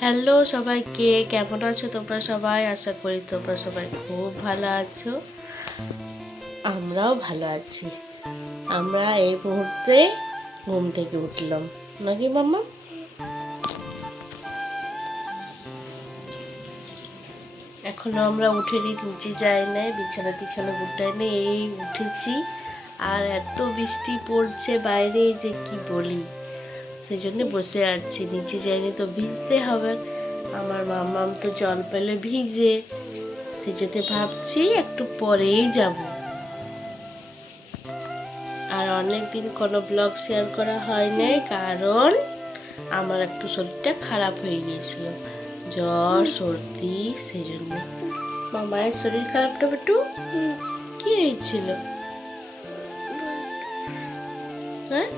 Hello সবাইকে, কেমন আছো তোমরা সবাই? আশা করি তোমরা সবাই খুব ভালো আছো। আমরাও ভালো আছি। আমরা এই মুহূর্তে ঘুম থেকে উঠলাম, নাকি মাম্মা? এখনো আমরা উঠেনি, নিচে যাই নাই, বিছানা টিছানা গুটাই নেই, এই উঠেছি। আর এত বৃষ্টি পড়ছে বাইরে যে কি বলি, সেই জন্য বসে আছি, নিচে যাইনি তো ভিজতে হবে। আমার মাম্মাম তো জল পেলে ভিজে, সেই জন্য ভাবছি একটু পরেই যাব। আর অনেক দিন কোনো ব্লগ শেয়ার করা হয় নাই, কারণ আমার একটু শরীরটা খারাপ হয়ে গিয়েছিল, জ্বর সর্দি, সেই জন্য। মামায়ের শরীর খারাপটা একটু কি হয়েছিল? হ্যাঁ,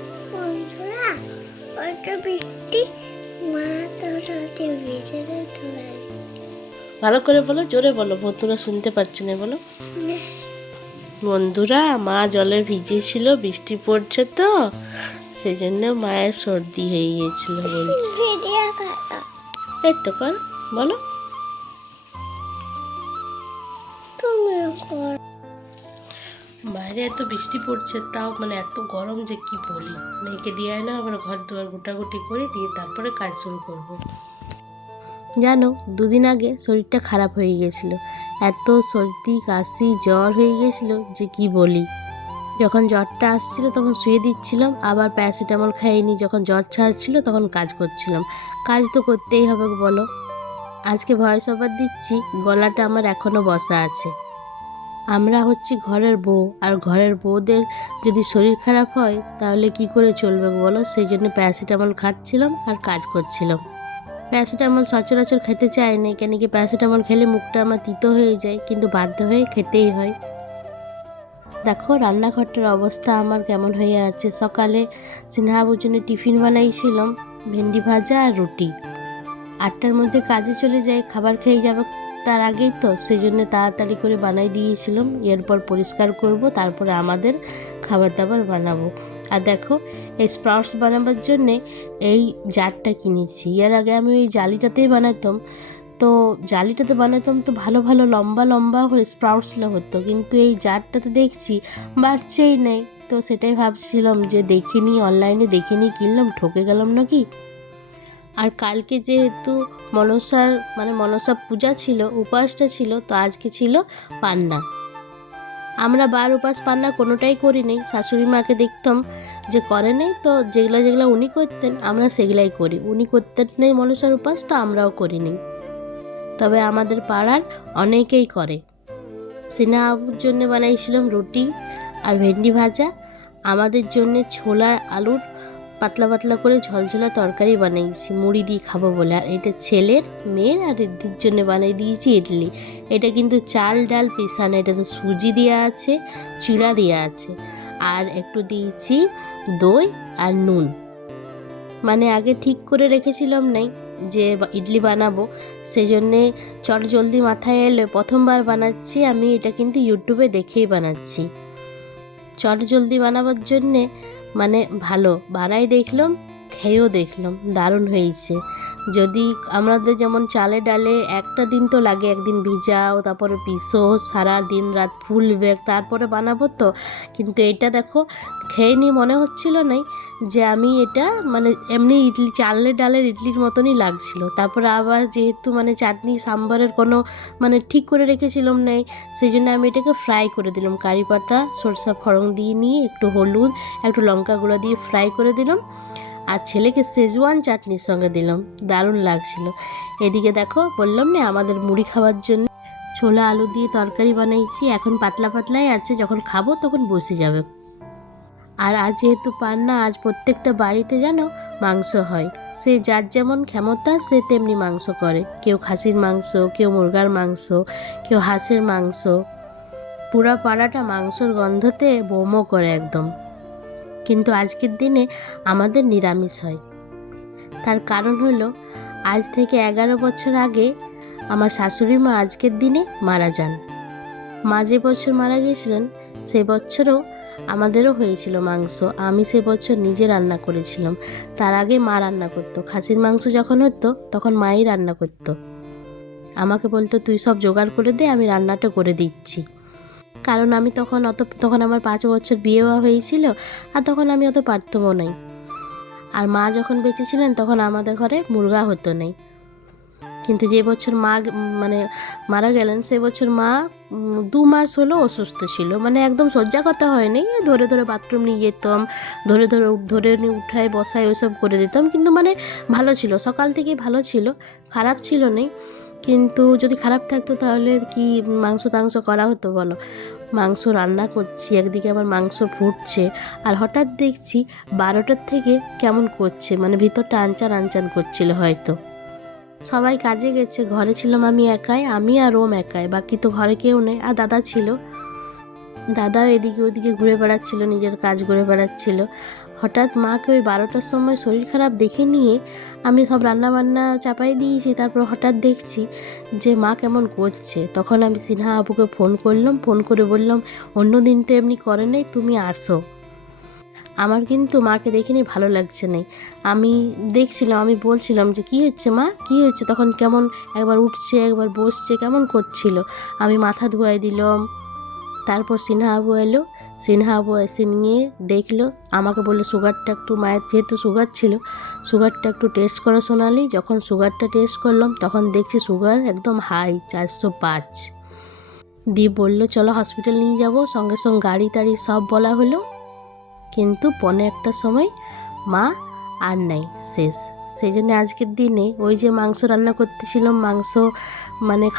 ভালো করে বলো, জোরে বলো, বন্ধুরা শুনতে পাচ্ছে না, বলো। বন্ধুরা, মা জলে ভিজেছিল, বৃষ্টি পড়ছে তো সেই জন্য মায়ের সর্দি হয়ে গিয়েছিল বলছি। এই তো কর, বলো। বাইরে এত বৃষ্টি পড়ছে, তাও মানে এত গরম যে কি বলি। মেয়েকে দিয়ে এলাম, আবার ঘর দুয়ার গোটাগুটি করে দিয়ে তারপরে কাজ শুরু করব। জানো, দুদিন আগে শরীরটা খারাপ হয়ে গেছিল, এত সর্দি কাশি জ্বর হয়ে গেছিল যে কি বলি। যখন জ্বরটা আসছিল তখন শুয়ে দিচ্ছিলাম, আবার প্যারাসিটামল খাইনি, যখন জ্বর ছাড়ছিল তখন কাজ করছিলাম। কাজ তো করতেই হবে বলো। আজকে ভয়েস ওভার দিচ্ছি, গলাটা আমার এখনও বসা আছে। আমরা হচ্ছি ঘরের বউ, আর ঘরের বউদের যদি শরীর খারাপ হয় তাহলে কি করে চলবে বলো। সেই জন্য প্যারাসিটামল খাচ্ছিলাম আর কাজ করছিলাম। প্যারাসিটামল সচরাচর খেতে চায় না, কেন কি প্যারাসিটামল খেলে মুখটা আমার তিতো হয়ে যায়, কিন্তু বাধ্য হয়ে খেতেই হয়। দেখো রান্নাঘরটার অবস্থা আমার কেমন হয়ে আছে। সকালে সিনহাবুর জন্য টিফিন বানাইছিলাম, ভেন্ডি ভাজা আর রুটি। 8টার মধ্যে কাজে চলে যায়, খাবার খেয়ে যাবে তার আগেই তো, সেই জন্য তাড়াতাড়ি করে বানাই দিয়েছিলাম। এরপর পরিষ্কার করব, তারপরে আমাদের খাবার দাবার বানাবো। আর দেখো, এই স্প্রাউটস বানাবার জন্যে এই জারটা কিনেছি। এর আগে আমি ওই জালিটাতেই বানাতাম, তো জালিটাতে বানাতাম তো ভালো ভালো লম্বা লম্বা হয়ে স্প্রাউটসগুলো হতো, কিন্তু এই জারটাতে দেখছি বাড়ছেই নেই। তো সেটাই ভাবছিলাম যে দেখে নিই, অনলাইনে দেখে নিই, কিনলাম, ঠকে গেলাম নাকি। আর কালকে যেহেতু মনসা পূজা ছিল, উপাসটা ছিল, তো আজকে ছিল পান্না। আমরা বার উপাস পান্না কোনোটাই করি নেই। শাশুড়ি মাকে দেখতাম যে করে নেই, তো যেগুলো যেগুলো উনি করতেন আমরা সেগুলাই করি। উনি করতেন নেই মনসার উপাস, তো আমরাও করি নেই। তবে আমাদের পাড়ার অনেকেই করে। সিনা আবুর জন্য বানাইছিলাম রুটি আর ভেন্ডি ভাজা, আমাদের জন্য ছোলা আলুর পাতলা পাতলা করে ঝলঝলা তরকারি বানিয়েছি মুড়ি দিয়ে খাবো বলে। আর এটা ছেলের, মেয়ের আর রিদ্ধির জন্য বানিয়ে দিয়েছি ইডলি। এটা কিন্তু চাল ডাল পিসানো, এটাতে সুজি দেওয়া আছে, চিড়া দেওয়া আছে, আর একটু দিয়েছি দই আর নুন। মানে আগে ঠিক করে রেখেছিলাম নাই যে ইডলি বানাবো, সেই জন্যে চট জলদি মাথায় এলো, প্রথমবার বানাচ্ছি আমি, এটা কিন্তু ইউটিউবে দেখেই বানাচ্ছি। চট জলদি বানাবার জন্যে মানে ভালো বানাই দেখলাম, খেয়েও দেখলাম দারুণ হয়েছে। যদি আমাদের যেমন চালে ডালে একটা দিন তো লাগে, একদিন ভিজাও, তারপরে পিসো, সারা দিন রাত ফুলবে, তারপরে বানাবো তো। কিন্তু এটা দেখো, খেয়ে নিয়ে মনে হচ্ছিল না যে আমি এটা মানে এমনি ইডলি, চালে ডালের ইডলির মতনই লাগছিল। তারপরে আবার যেহেতু মানে চাটনি সাম্বারের কোনো মানে ঠিক করে রেখেছিলাম না, সেই জন্য আমি এটাকে ফ্রাই করে দিলাম, কারি পাতা সরষা ফড়ং দিয়ে নিয়ে একটু হলুদ একটু লঙ্কা গুঁড়ো দিয়ে ফ্রাই করে দিলাম। আর ছেলেকে শেজওয়ান চাটনির সঙ্গে দিলাম, দারুণ লাগছিল। এদিকে দেখো, বললাম না আমাদের মুড়ি খাওয়ার জন্য ছোলা আলু দিয়ে তরকারি বানাইছি, এখন পাতলা পাতলাই আছে, যখন খাবো তখন বসে যাবে। আর আজ যেহেতু পান্না, আজ প্রত্যেকটা বাড়িতে যেন মাংস হয়। সে যার যেমন ক্ষমতা সে তেমনি মাংস করে, কেউ খাসির মাংস, কেউ মুরগার মাংস, কেউ হাঁসের মাংস। পুরা পাড়াটা মাংসর গন্ধতে বৌমো করে একদম। কিন্তু আজকের দিনে আমাদের নিরামিষ হয়। তার কারণ হলো, আজ থেকে 11 বছর আগে আমার শাশুড়ি মা আজকের দিনে মারা যান। মা যে বছর মারা গিয়েছিলেন সেই বছরও আমাদেরও হয়েছিল মাংস। আমি সে বছর নিজে রান্না করেছিলাম, তার আগে মা রান্না করতো। খাসির মাংস যখন হতো তখন মাই রান্না করতো। আমাকে বলতো তুই সব জোগাড় করে দে, আমি রান্নাটা করে দিচ্ছি। কারণ আমি তখন আমার 5 বছর বিয়ে হয়েছিল, আর তখন আমি অত পারতমও নাই। আর মা যখন বেঁচে ছিলেন তখন আমাদের ঘরে মুরগা হতো নেই। কিন্তু যে বছর মা মারা গেলেন, সে বছর মা 2 মাস হলো অসুস্থ ছিল। একদম শয্যা কথা হয়নি, ধরে ধরে বাথরুম নিয়ে যেতাম, ধরে নিয়ে উঠায় বসায় ওইসব করে দিতাম। কিন্তু ভালো ছিল, সকাল থেকেই ভালো ছিল, খারাপ ছিল নেই। কিন্তু যদি খারাপ থাকতো তাহলে কি মাংস টাংস করা হতো বলো? মাংস রান্না করছি, একদিকে আবার মাংস ফুটছে, আর হঠাৎ দেখছি 12টার থেকে কেমন করছে, ভিতরটা আনচান আনচান করছিল। হয়তো সবাই কাজে গেছে, ঘরে ছিলাম আমি একাই, আমি আর ওম একাই, বাকি তো ঘরে কেউ নেই। আর দাদা ছিল, দাদাও এদিকে ওদিকে ঘুরে বেড়াচ্ছিল, নিজের কাজ করে বেড়াচ্ছিল। হঠাৎ মাকে ওই 12টার সময় শরীর খারাপ দেখে নিয়ে আমি সব রান্নাবান্না চাপাই দিয়েছি। তারপর হঠাৎ দেখছি যে মা কেমন করছে। তখন আমি সিনহা আবুকে ফোন করলাম, ফোন করে বললাম অন্য দিন তো এমনি করে নেই, তুমি আসো। আমার কিন্তু মাকে দেখিনি ভালো লাগছে না। আমি দেখছিলাম, আমি বলছিলাম যে কী হচ্ছে মা, কী হচ্ছে? তখন কেমন একবার উঠছে একবার বসছে, কেমন করছিল। আমি মাথা ধোয়াই দিলাম। তারপর সিনহা আবু এলো, সিনহা আবু এসে নিয়ে দেখলো, আমাকে বললো সুগারটা একটু, মায়ের যেহেতু সুগার ছিল, সুগারটা একটু টেস্ট করো সোনালি। যখন সুগারটা টেস্ট করলাম তখন দেখছি সুগার একদম হাই, 405। দিয়ে বললো চলো হসপিটাল নিয়ে যাব। সঙ্গে সঙ্গে গাড়ি টাড়ি সব বলা হলো। কিন্তু 1:45টার সময় মা আর নাই, শেষ। সেই জন্য আজকের দিনে ওই যে মাংস রান্না করতেছিলাম, মাংস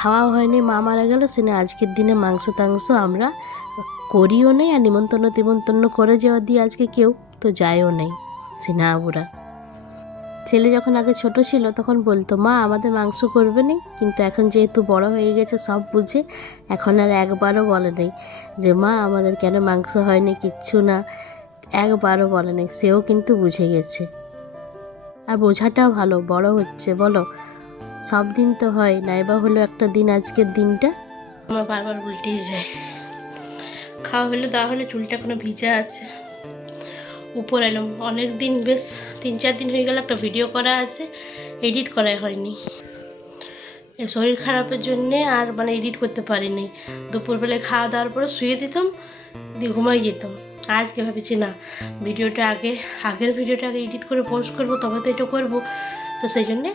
খাওয়া হয়নি, মা মারা গেল, সেখানে আজকের দিনে মাংস টাংস আমরা করিও নেই। আর নিমন্ত্রণ করে যাওয়া দিয়ে আজকে কেউ তো যায়ও নেই। সিনহা আবুরা, ছেলে যখন আগে ছোট ছিল তখন বলতো মা আমাদের মাংস করবে না, কিন্তু এখন যেহেতু বড় হয়ে গেছে সব বুঝে, এখন আর একবারও বলে নেই যে মা আমাদের কেন মাংস হয়নি, কিচ্ছু না, একবারও বলে নেই। সেও কিন্তু বুঝে গেছে, আর বোঝাটাও ভালো, বড় হচ্ছে বলো। সব দিন তো হয়, নাইবা হলো একটা দিন, আজকের দিনটা। আমার বারবার উল্টেই যায়। খাওয়া হলো, দেওয়া হলো, চুলটা কোনো ভিজা আছে। উপর এলাম, অনেক দিন, বেশ 3-4 দিন হয়ে গেল একটা ভিডিও করা আছে, এডিট করা হয়নি। এই শরীর খারাপের জন্যে আর এডিট করতে পারিনি। দুপুরবেলায় খাওয়া দাওয়ার পরে শুয়ে দিতাম, দিয়ে ঘুমাই যেতাম। আজকে ভাবছি না, আগের ভিডিওটা আগে এডিট করে পোস্ট করবো, তবে তো এটা করবো। তো সেই জন্যে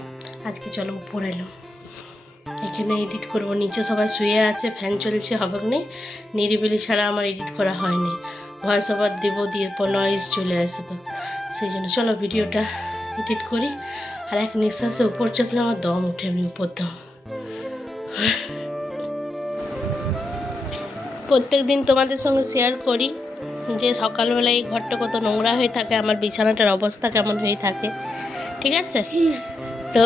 আজকে চলো উপর এলাম, এখানে এডিট করবো। নিচে সবাই শুয়ে আছে, ফ্যান চলছে, হবে নেই, নিরিবিলি ছাড়া আমার এডিট করা হয়নি। ভয়েস ওভার দেবো, দিয়ে নয়েজ চলে আসবে। সেই জন্য চলো ভিডিওটা এডিট করি। আর এক নিঃশ্বাসে উপর চাপলে আমার দম উঠে, আমি উপর দম। প্রত্যেক দিন তোমাদের সঙ্গে শেয়ার করি যে সকালবেলা এই ঘরটা কত নোংরা হয়ে থাকে, আমার বিছানাটার অবস্থা কেমন হয়ে থাকে, ঠিক আছে? তো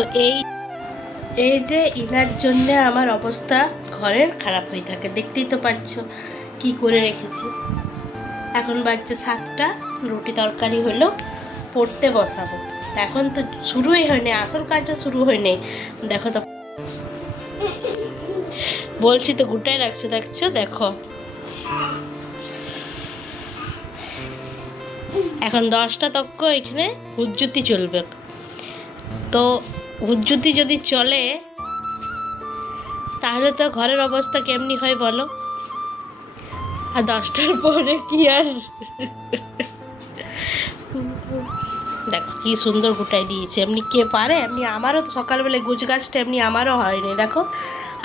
এই যে ইনার জন্যে আমার অবস্থা ঘরের খারাপ হয়ে থাকে, দেখতেই তো পাচ্ছ কি করে রেখেছি। এখন বাজছে 7টা, রুটি তরকারি হলো, পড়তে বসাবো। এখন তো শুরুই হয়নি, আসল কাজটা শুরু হয়নি। দেখো তো, বলছি তো গুটাই রাখছে, দেখছো? দেখো এখন 10টা তক্ক এখানে হুজ্জুতি চলবে। তো হুজ্জুতি যদি চলে তাহলে তো ঘরের অবস্থা কেমনি হয় বলো? আর 10টার পরে কি আর দেখো কি সুন্দর গুটাই দিয়েছে, এমনি কে পারে? এমনি আমারও তো সকালবেলায় গুছ গাছটা এমনি আমারও হয়নি, দেখো।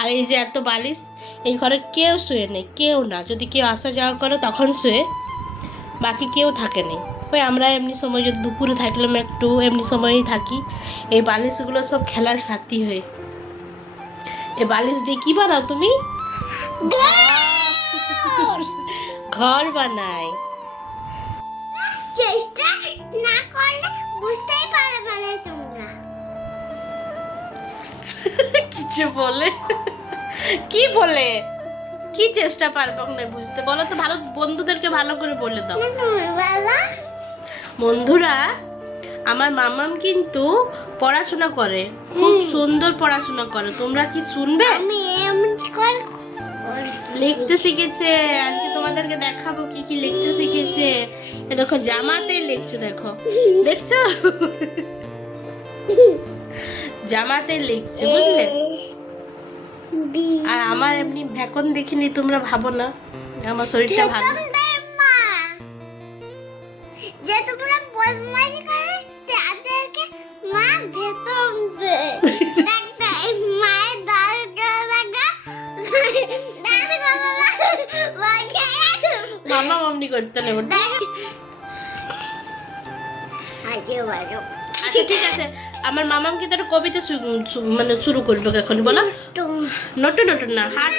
আর এই যে এত বালিশ, এই ঘরে কেউ শুয়ে নেই, কেউ না। যদি কেউ আসা যাওয়া করে তখন শুয়ে, বাকি কেউ থাকে নেই। ওই আমরা এমনি সময় যদি দুপুরে থাকলাম একটু, এমনি সময়ই থাকি। এই বালিশগুলো সব খেলার সাথী হয়ে। এই বালিশ দিয়ে কি বানাও তুমি? ঘর বানাই। চেষ্টা না করলে বুঝতেই পারবে না তোমরা। কিছু বলে কি বলে, কি চেষ্টা পারবো না বুঝতে, বলো তো? ভালো বন্ধুদেরকে ভালো করে বলে দাও। বন্ধুরা, আমার মামাম কিন্তু পড়াশোনা করে, খুব সুন্দর পড়াশোনা করে। তোমরা কি শুনবে? আমি এমনি করে লিখতে শিখেছে। আজকে তোমাদেরকে দেখাবো কি কি লিখতে শিখেছে। এ দেখো জামাতে লিখছে, দেখো দেখছো জামাতে লিখছে, বুঝলে। বি আর আমার এমনি ভ্যাকন দেখিনি, তোমরা ভাবো না, আমার শরীরটা ভালো। যে তোমরা বদমাইশি করো তাদেরকে মা বেতন দেয়। একটা মায়ের দাঁড় লাগা মামা মামনি করতে নেব। আচ্ছা ঠিক আছে, আমার মামামকে তো একটা কবিতা মানে শুরু করলো এখন, বলো। নটু নটু না, হাত।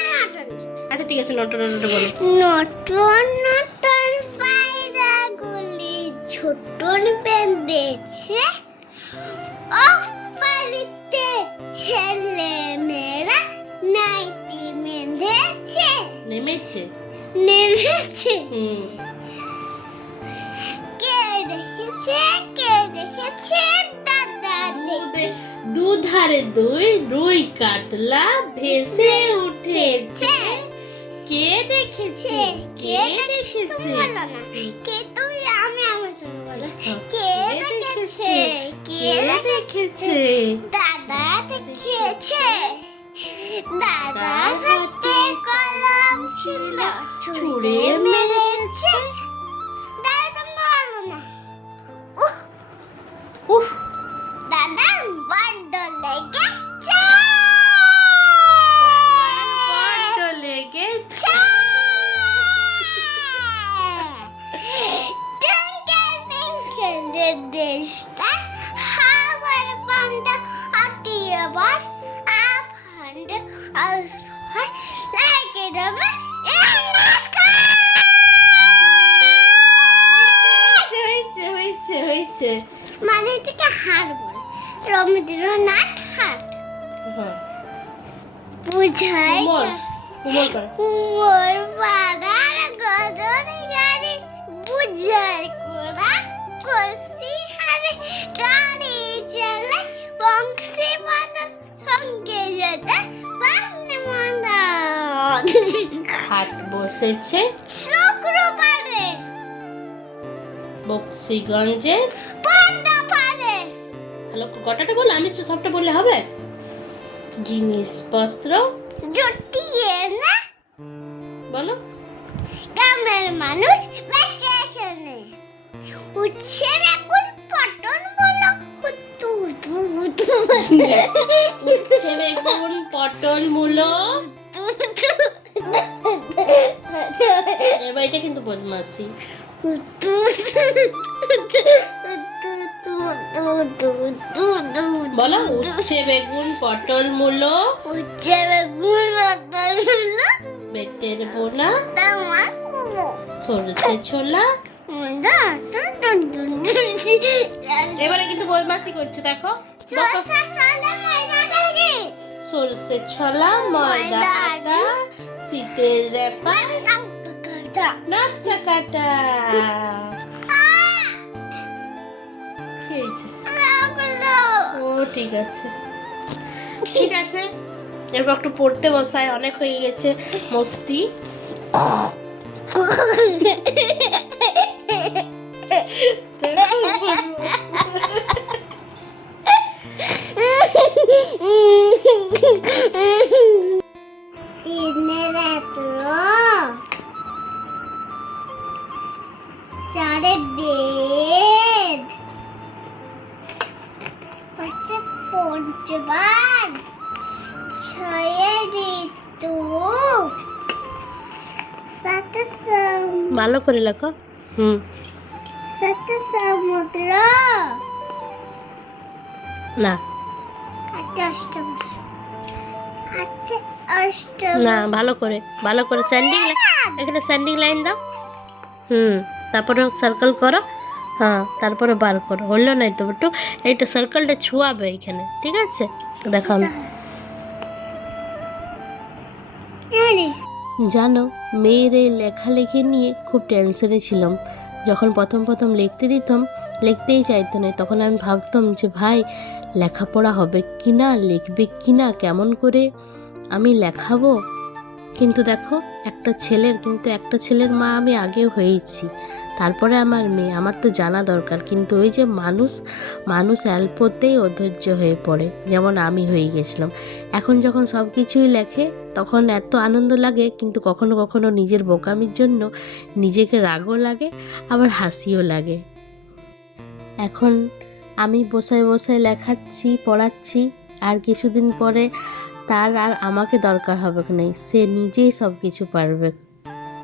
আচ্ছা ঠিক আছে, নটু নটু বলো। নতুন নতুন পায়রাগুলি ছোটন বেঁধেছে, ও বাড়িতে ছেলে মেয়েরা নাইটি বেঁধেছে। নেমেছে। নেমেছে। হুম। কে দেখেছে কে দেখেছে দাদা দেখে দুধারে দুই রুই কাতলা ভেসে উঠেছে। কে দেখেছে কে দেখেছে। বলো না কে, তুমি আমি আমার সঙ্গে বলো। কে দেখেছে কে দেখেছে দাদা দেখেছে। দাদা হাতে কলম ছিল ছুঁড়ে মেরেছে। দাদা তুমি বলো না। উফ, দাদা বড্ড লেগেছে। বড্ড লেগেছে। Twinkle, twinkle, little star, how I wonder how dear what I've found us like it in the sky. হয়েছে হয়েছে হয়েছে। মানে এটাকে হার বলে, রবীন্দ্রনাথ হাট হ্যাঁ, বুঝাই কোমল কোমল করে। মোর পাড়ার গজরে গাড়ি বুঝাই কোরা কষি হারে গাড়ি চলে বংশী বাদন সঙ্গে যেতে পারলে মন্দা। হাট বসেছে শুক্রবারে বক্সিগঞ্জে। বন্ধ পারে হ্যালো, কটাটা বলো, আমি তো সবটা বললে হবে। জিনিসপত্র জুটিয়ে না বলো। গ্রামের মানুষ বেঁচে আসেনে উচ্ছে বেগুন পটল বলো হুতু হুতু হুতু উচ্ছে বেগুন পটল মূলো। এবার এটা কিন্তু বদমাসি। বলো উচ্ছে বেগুন পটল মূলো উচ্ছে বেগুন পটল হলো বেটের বোনা তোমার কুমো সরষে ছোলা। এবারে কিন্তু বদমাসি করছে, দেখো। সরষে ছোলা ময়দা আটা শীতের রেপা নকশা কাটা। কি হয়েছে? ও ঠিক আছে ঠিক আছে, এরপর একটু পড়তে বসায়, অনেক হয়ে গেছে মস্তি। চারে বেদ হচ্ছে পঞ্চবার ছয়ে ঋতু সাথে ভালো করে লেখো। সাথে সমুদ্র না আটে অষ্টমাস আটে অষ্টম না, ভালো করে স্যান্ডিং, এখানে স্যান্ডিং লাইন দাও। তারপরে সার্কেল করো। হ্যাঁ, তারপরে বার করো। হলো নাই তো একটু এইটা সার্কেলটা ছুয়াবে এখানে, ঠিক আছে। দেখো আমি জানো, মেয়ের এই লেখালেখি নিয়ে খুব টেনশনে ছিলাম। যখন প্রথম প্রথম লিখতেই চাইতো না, তখন আমি ভাবতাম যে ভাই লেখাপড়া হবে কি না, লিখবে কি না, কেমন করে আমি লেখাবো, কিন্তু দেখো একটা ছেলের মা আমি আগেও হয়েছি, তারপরে আমার মেয়ে, আমার তো জানা দরকার। কিন্তু ওই যে মানুষ অল্পতেই অধৈর্য হয়ে পড়ে, যেমন আমি হয়ে গেছিলাম। এখন যখন সব কিছুই লেখে তখন এত আনন্দ লাগে, কিন্তু কখনো কখনো নিজের বোকামির জন্য নিজেকে রাগও লাগে, আবার হাসিও লাগে। এখন আমি বসায় লেখাচ্ছি, পড়াচ্ছি, আর কিছুদিন পরে তার আর আমাকে দরকার হবে না, সে নিজেই সব কিছু পারবে।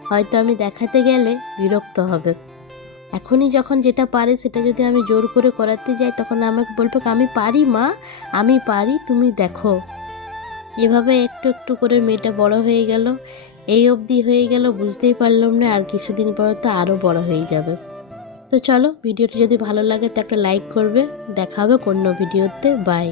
হয়তো আমি দেখাতে গেলে বিরক্ত হবে। এখনই যখন যেটা পারে সেটা যদি আমি জোর করে করাতে যাই, তখন আমাকে বলবে আমি পারি মা, আমি পারি, তুমি দেখো। এভাবে একটু একটু করে মেয়েটা বড় হয়ে গেল, এই অবধি হয়ে গেল, বুঝতেই পারলাম না আর কিছুদিন পর তো আরও বড় হয়ে যাবে। তো চলো, ভিডিওটি যদি ভালো লাগে তো একটা লাইক করবে। দেখা হবে অন্য ভিডিওতে। বাই।